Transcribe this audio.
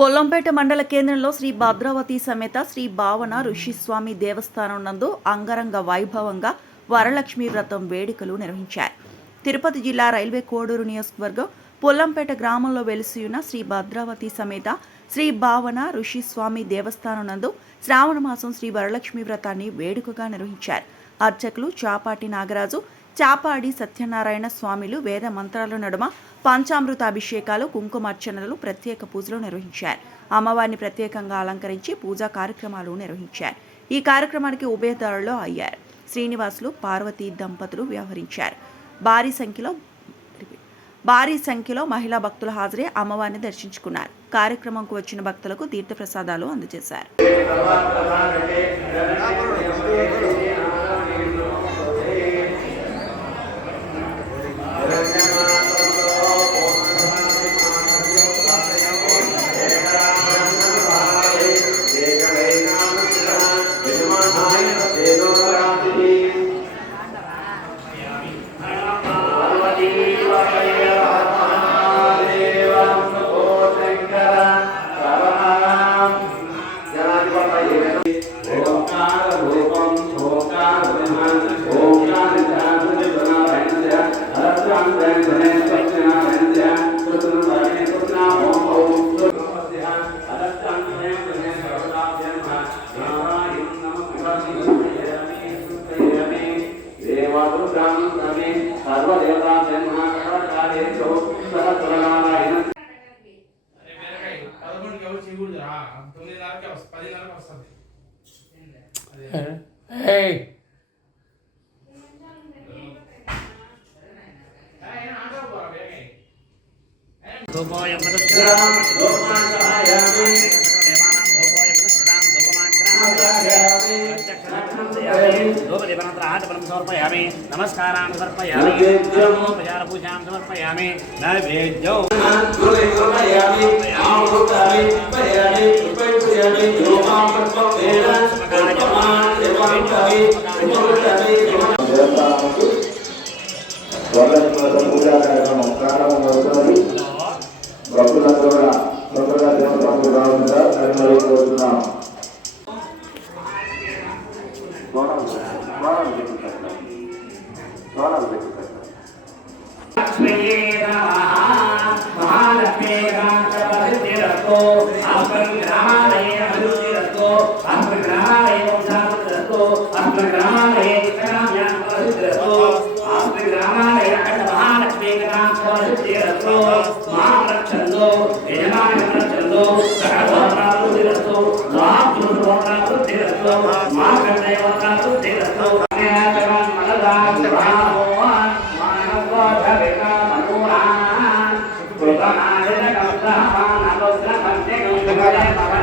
పొల్లంపేట మండల కేంద్రంలో శ్రీ భద్రావతి సమేత శ్రీ భావన ఋషిస్వామి దేవస్థానం నందు అంగరంగ వైభవంగా వరలక్ష్మి వ్రతం వేడుకలు నిర్వహించారు. తిరుపతి జిల్లా రైల్వే కోడూరు నియోజకవర్గం పొల్లంపేట గ్రామంలో వెలిసియున్న శ్రీ భద్రావతి సమేత శ్రీ భావన ఋషిస్వామి దేవస్థానం నందు శ్రావణ మాసం శ్రీ వరలక్ష్మి వ్రతాన్ని వేడుకగా నిర్వహించారు. అర్చకులు చాపాటి నాగరాజు, చాపాడి సత్యనారాయణ స్వామిలు వేద మంత్రాల నడుమ పంచామృత అభిషేకాలు, కుంకుమార్చనలు, ప్రత్యేక పూజలు నిర్వహించారు. అమ్మవారిని ప్రత్యేకంగా అలంకరించి పూజా కార్యక్రమాలు నిర్వహించారు. ఈ కార్యక్రమానికి ఉభయదారులు అయ్యారు. శ్రీనివాసులు, పార్వతీ దంపతులు వ్యవహరించారు. భారీ సంఖ్యలో మహిళా భక్తులు హాజరై అమ్మవారిని దర్శించుకున్నారు. కార్యక్రమంకు వచ్చిన భక్తులకు తీర్థప్రసాదాలు అందజేశారు. नमस्कारान् समर्पयामि, पूजां समर्पयामि, नैवेद्यं పూజా కార్యక్రమం ప్రారంభమవుతున్నది. భక్తులందరూ కూడా తొందరగా దేవతలకు రావాలని మరి కోరుతున్నాం. Terima kasih.